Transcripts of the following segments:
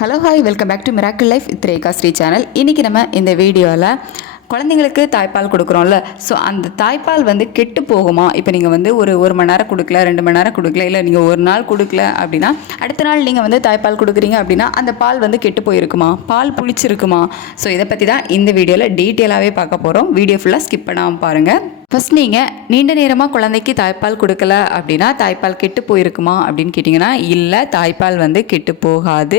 Hello hi welcome back to Miracle Life இத்ரேகா Sri channel இன்றைக்கி நம்ம இந்த வீடியோவில் குழந்தைங்களுக்கு தாய்ப்பால் கொடுக்குறோம்ல ஸோ அந்த தாய்ப்பால் வந்து கெட்டு போகுமா? இப்போ நீங்கள் வந்து ஒரு ஒரு மணி நேரம் கொடுக்கல ரெண்டு மணி நேரம் கொடுக்கல இல்லை நீங்கள் ஒரு நாள் கொடுக்கல அப்படின்னா அடுத்த நாள் நீங்கள் வந்து தாய்ப்பால் கொடுக்குறீங்க அப்படின்னா அந்த பால் வந்து கெட்டு போயிருக்குமா? பால் புளிச்சிருக்குமா? ஸோ இதை பற்றி தான் இந்த வீடியோவில் டீட்டெயிலாகவே பார்க்க போகிறோம் வீடியோ ஃபுல்லாக ஸ்கிப் பண்ணாமல் பாருங்கள் ஃபஸ்ட் நீங்கள் நீண்ட நேரமாக குழந்தைக்கு தாய்ப்பால் கொடுக்கல அப்படின்னா தாய்ப்பால் கெட்டு போயிருக்குமா அப்படின்னு கேட்டிங்கன்னா இல்லை தாய்ப்பால் வந்து கெட்டு போகாது.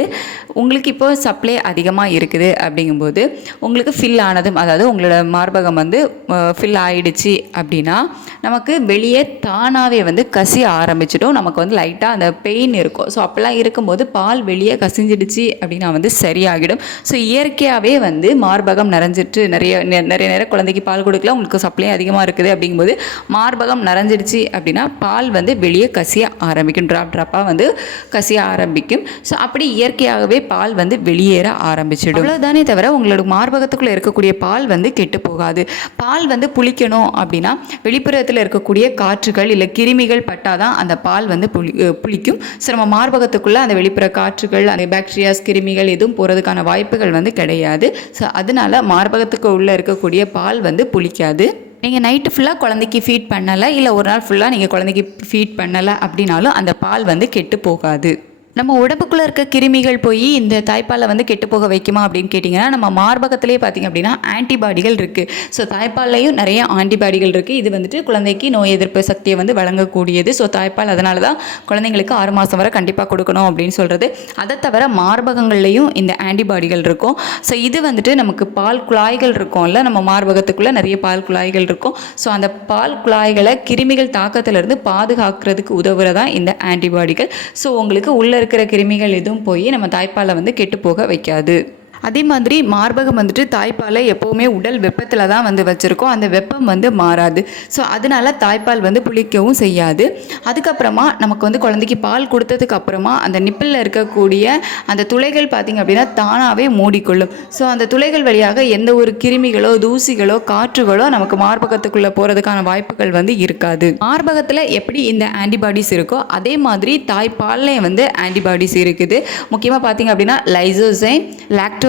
உங்களுக்கு இப்போ சப்ளை அதிகமாக இருக்குது அப்படிங்கும்போது உங்களுக்கு ஃபில் ஆனதும் அதாவது உங்களோட மார்பகம் வந்து ஃபில் ஆகிடுச்சு அப்படின்னா நமக்கு வெளியே தானாகவே வந்து கசி ஆரம்பிச்சிடும். நமக்கு வந்து லைட்டாக அந்த பெயின் இருக்கும். ஸோ அப்போல்லாம் இருக்கும்போது பால் வெளியே கசிஞ்சிடுச்சு அப்படின்னா வந்து சரியாகிடும். ஸோ இயற்கையாகவே வந்து மார்பகம் நிறைஞ்சிட்டு நிறைய நிறைய நேரம் குழந்தைக்கு பால் கொடுக்கல உங்களுக்கு சப்ளை அதிகமாக இருக்குது. அப்படிங்கும்போது மார்பகம் நிறைஞ்சிடுச்சு அப்படின்னா பால் வந்து வெளியே கசிய ஆரம்பிக்கும். ட்ராப் ட்ராப்பாக வந்து கசிய ஆரம்பிக்கும். ஸோ அப்படி இயற்கையாகவே பால் வந்து வெளியேற ஆரம்பிச்சிடும். அவ்வளோதானே தவிர உங்களோட மார்பகத்துக்குள்ளே இருக்கக்கூடிய பால் வந்து கெட்டு போகாது. பால் வந்து புளிக்கணும் அப்படின்னா வெளிப்புறத்தில் இருக்கக்கூடிய காற்றுகள் இல்லை கிருமிகள் பட்டாதான் அந்த பால் வந்து புளி புளிக்கும். ஸோ நம்ம மார்பகத்துக்குள்ளே அந்த வெளிப்புற காற்றுகள் அந்த பாக்டீரியாஸ் கிருமிகள் எதுவும் போகிறதுக்கான வாய்ப்புகள் வந்து கிடையாது. ஸோ அதனால மார்பகத்துக்கு உள்ளே இருக்கக்கூடிய பால் வந்து புளிக்காது. நீங்கள் நைட்டு ஃபுல்லாக குழந்தைக்கு ஃபீட் பண்ணலை இல்லை ஒரு நாள் ஃபுல்லாக நீங்கள் குழந்தைக்கு ஃபீட் பண்ணலை அப்படின்னாலும் அந்த பால் வந்து கெட்டு போகாது. நம்ம உடம்புக்குள்ளே இருக்க கிருமிகள் போய் இந்த தாய்ப்பாலை வந்து கெட்டு போக வைக்குமா அப்படின்னு கேட்டிங்கன்னா நம்ம மார்பகத்திலே பார்த்திங்க அப்படின்னா ஆன்டிபாடிகள் இருக்குது ஸோ தாய்ப்பால்லையும் நிறைய ஆன்டிபாடிகள் இருக்குது இது வந்துட்டு குழந்தைக்கு நோய் எதிர்ப்பு சக்தியை வந்து வழங்கக்கூடியது. ஸோ தாய்ப்பால் அதனால தான் குழந்தைங்களுக்கு ஆறு மாதம் வரை கண்டிப்பாக கொடுக்கணும் அப்படின்னு சொல்கிறது அதை தவிர மார்பகங்கள்லையும் இந்த ஆன்டிபாடிகள் இருக்கும். ஸோ இது வந்துட்டு நமக்கு பால் குழாய்கள் இருக்கும்ல நம்ம மார்பகத்துக்குள்ளே நிறைய பால் குழாய்கள் இருக்கும். ஸோ அந்த பால் குழாய்களை கிருமிகள் தாக்கத்திலிருந்து பாதுகாக்கிறதுக்கு உதவுறதா இந்த ஆன்டிபாடிகள் ஸோ உங்களுக்கு உள்ளே இருக்கிற கிருமிகள் எதுவும் போய் நம்ம தாய்ப்பாலை வந்து கெட்டு போக வைக்காது. அதே மாதிரி மார்பகம் வந்துட்டு தாய்ப்பாலை எப்போவுமே உடல் வெப்பத்தில் தான் வந்து வச்சுருக்கோம். அந்த வெப்பம் வந்து மாறாது. ஸோ அதனால தாய்ப்பால் வந்து புளிக்கவும் செய்யாது. அதுக்கப்புறமா நமக்கு வந்து குழந்தைக்கு பால் கொடுத்ததுக்கு அப்புறமா அந்த நிப்பிளில் இருக்கக்கூடிய அந்த துளைகள் பார்த்திங்க அப்படின்னா தானாகவே மூடிக்கொள்ளும். ஸோ அந்த துளைகள் வழியாக எந்த ஒரு கிருமிகளோ தூசிகளோ காற்றுகளோ நமக்கு மார்பகத்துக்குள்ளே போகிறதுக்கான வாய்ப்புகள் வந்து இருக்காது. மார்பகத்தில் எப்படி இந்த ஆன்டிபாடிஸ் இருக்கோ அதே மாதிரி தாய்ப்பால்லையும் வந்து ஆன்டிபாடிஸ் இருக்குது. முக்கியமாக பார்த்திங்க அப்படின்னா lysozyme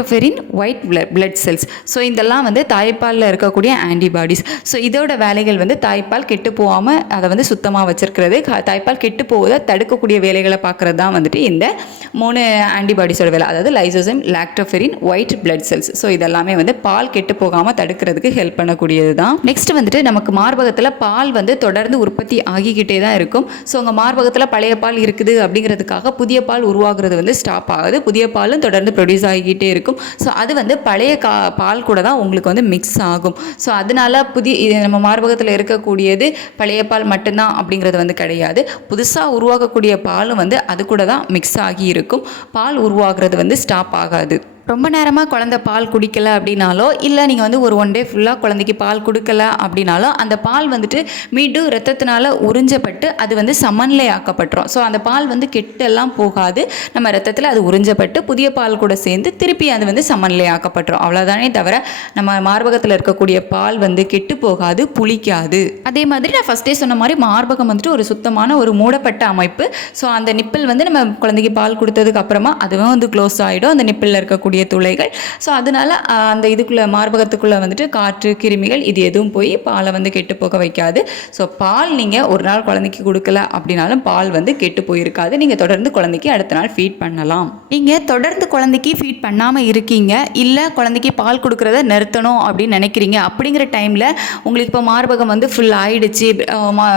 lactoferrin white blood cells so இதெல்லாம் வந்து தாய்ப்பாலில் இருக்கக்கூடிய ஆன்டிபாடிஸ் ஸோ இதோட வேலைகள் வந்து தாய்ப்பால் கெட்டு போகாமல் அதை வந்து சுத்தமாக வச்சுருக்கிறது. க- தாய்ப்பால் கெட்டு போவதை தடுக்கக்கூடிய வேலைகளை பார்க்குறது தான் வந்துட்டு இந்த மூணு ஆன்டிபாடிஸோட வேலை. அதாவது lysozyme lactoferrin white blood cells so இதெல்லாமே வந்து பால் கெட்டு போகாமல் தடுக்கிறதுக்கு ஹெல்ப் பண்ணக்கூடியது தான். நெக்ஸ்ட் வந்துட்டு நமக்கு மார்பகத்தில் பால் வந்து தொடர்ந்து உற்பத்தி ஆகிக்கிட்டே தான் இருக்கும். ஸோ உங்கள் மார்பகத்தில் பழைய பால் இருக்குது அப்படிங்கிறதுக்காக புதிய பால் உருவாகுறது வந்து ஸ்டாப் ஆகுது. புதிய பாலும் தொடர்ந்து ப்ரொடியூஸ் ஆகிக்கிட்டே இருக்கும். ஸோ அது வந்து பழைய கா பால் கூட தான் உங்களுக்கு வந்து மிக்ஸ் ஆகும். ஸோ அதனால புதிய இது நம்ம மார்பகத்தில் இருக்கக்கூடியது பழைய பால் மட்டும்தான் அப்படிங்கிறது வந்து கிடையாது. புதுசாக உருவாகக்கூடிய பாலும் வந்து அது கூட தான் மிக்ஸ் ஆகி இருக்கும். பால் உருவாகிறது வந்து ஸ்டாப் ஆகாது. ரொம்ப நேரமாக குழந்தை பால் குடிக்கல அப்படின்னாலோ இல்லை நீங்கள் வந்து ஒரு ஒன் டே ஃபுல்லாக குழந்தைக்கு பால் கொடுக்கல அப்படின்னாலோ அந்த பால் வந்துட்டு மீண்டும் ரத்தத்தினால உறிஞ்சப்பட்டு அது வந்து சமநிலை ஆக்கப்பட்டுரும் ஸோ அந்த பால் வந்து கெட்டெல்லாம் போகாது. நம்ம ரத்தத்தில் அது உறிஞ்சப்பட்டு புதிய பால் கூட சேர்ந்து திருப்பி அது வந்து சமநிலை ஆக்கப்பட்டுரும் அவ்வளோதானே தவிர நம்ம மார்பகத்தில் இருக்கக்கூடிய பால் வந்து கெட்டு போகாது புளிக்காது. அதே மாதிரி நான் ஃபஸ்ட்டே சொன்ன மாதிரி மார்பகம் வந்துட்டு ஒரு சுத்தமான ஒரு மூடப்பட்ட அமைப்பு. ஸோ அந்த நிப்பிள் வந்து நம்ம குழந்தைக்கு பால் கொடுத்ததுக்கு அப்புறமா அதுவும் வந்து க்ளோஸ் ஆகிடும் அந்த நிப்பிளில் இருக்கக்கூடிய துளைகள். ஸோ அதனால அந்த இதுக்குள்ளே மார்பகத்துக்குள்ளே வந்துட்டு காற்று கிருமிகள் இது எதுவும் போய் பாலை வந்து கெட்டு போக வைக்காது. ஸோ பால் நீங்கள் ஒரு நாள் குழந்தைக்கு கொடுக்கல அப்படின்னாலும் பால் வந்து கெட்டு போயிருக்காது. நீங்கள் தொடர்ந்து குழந்தைக்கு அடுத்த நாள் ஃபீட் பண்ணலாம். நீங்கள் தொடர்ந்து குழந்தைக்கு ஃபீட் பண்ணாமல் இருக்கீங்க. இல்லை குழந்தைக்கு பால் கொடுக்குறத நிறுத்தணும் அப்படின்னு நினைக்கிறீங்க. அப்படிங்கிற டைமில் உங்களுக்கு இப்போ மார்பகம் வந்து ஃபுல் ஆயிடுச்சு.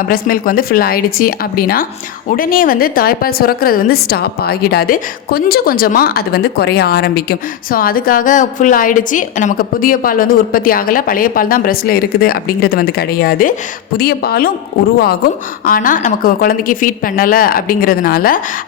பிரஸ்ட் மில்க் வந்து ஃபுல் ஆயிடுச்சு அப்படின்னா உடனே வந்து தாய்ப்பால் சுரக்கிறது வந்து ஸ்டாப் ஆகிடாது. கொஞ்சம் கொஞ்சமாக அது வந்து குறைய ஆரம்பிக்கும். ஸோ அதுக்காக ஃபுல் ஆகிடுச்சி நமக்கு புதிய பால் வந்து உற்பத்தி ஆகலை. பழைய பால் தான் பிரஸ்ட்டில் இருக்குது அப்படிங்கிறது வந்து கிடையாது. புதிய பாலும் உருவாகும். ஆனால் நமக்கு குழந்தைக்கு ஃபீட் பண்ணலை அப்படிங்கிறதுனால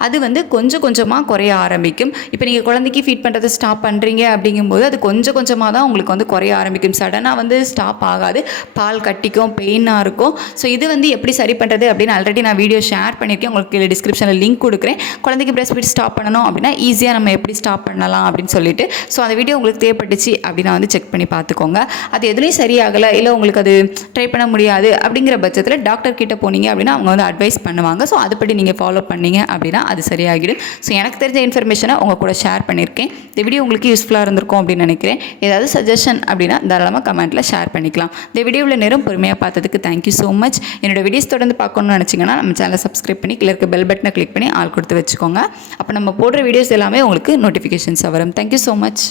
அது வந்து கொஞ்சம் கொஞ்சமாக குறைய ஆரம்பிக்கும். இப்போ நீங்கள் குழந்தைக்கு ஃபீட் பண்ணுறதை ஸ்டாப் பண்ணுறீங்க அப்படிங்கும்போது அது கொஞ்சம் கொஞ்சமாக தான் உங்களுக்கு வந்து குறைய ஆரம்பிக்கும். சடனாக வந்து ஸ்டாப் ஆகாது. பால் கட்டிக்கும் பெயினாக இருக்கும். ஸோ இது வந்து எப்படி சரி பண்ணுறது அப்படின்னு ஆல்ரெடி நான் வீடியோ ஷேர் பண்ணியிருக்கேன். உங்களுக்கு டிஸ்கிரிப்ஷனில் லிங்க் கொடுக்குறேன். குழந்தைக்கு பிரஸ்ட் ஃபீட் ஸ்டாப் பண்ணணும் அப்படின்னா ஈஸியாக நம்ம எப்படி ஸ்டாப் பண்ணலாம் அப்படின்னு சொல்லி சொல்லிட்டு. ஸோ அந்த வீடியோ உங்களுக்கு தேவைப்பட்டுச்சு அப்படின்னா வந்து செக் பண்ணி பார்த்துக்கோங்க. அது எதுலேயும் சரியாகலை இல்லை உங்களுக்கு அது ட்ரை பண்ண முடியாது அப்படிங்கிற பட்சத்தில் டாக்டர் கிட்ட போனீங்க அப்படின்னா அவங்க வந்து அட்வைஸ் பண்ணுவாங்க. ஸோ அதுபடி நீங்கள் ஃபாலோ பண்ணீங்க அப்படின்னா அது சரியாகிடும். ஸோ எனக்கு தெரிஞ்ச இன்ஃபர்மேஷனை உங்கள் கூட ஷேர் பண்ணியிருக்கேன் இந்த வீடியோ உங்களுக்கு யூஸ்ஃபுல்லாக இருந்திருக்கும் அப்படின்னு நினைக்கிறேன். ஏதாவது சஜஷன் அப்படின்னா தாராளமாக கமெண்ட்டில் ஷேர் பண்ணிக்கலாம். இந்த வீடியோவில் நேரம் பொறுமையாக பார்த்ததுக்கு தேங்க்யூ ஸோ மச் என்னோட வீடியோஸ் தொடர்ந்து பார்க்கணும்னு நினச்சிங்கன்னா நம்ம சேனலை சப்ஸ்கிரைப் பண்ணி கீழே இருக்க பெல் பட்டனை கிளிக் பண்ணி ஆள் கொடுத்து வச்சுக்கோங்க. அப்போ நம்ம போடுற வீடியோஸ் எல்லாமே உங்களுக்கு நோட்டிஃபிகேஷன்ஸ் வரும். Thank you so much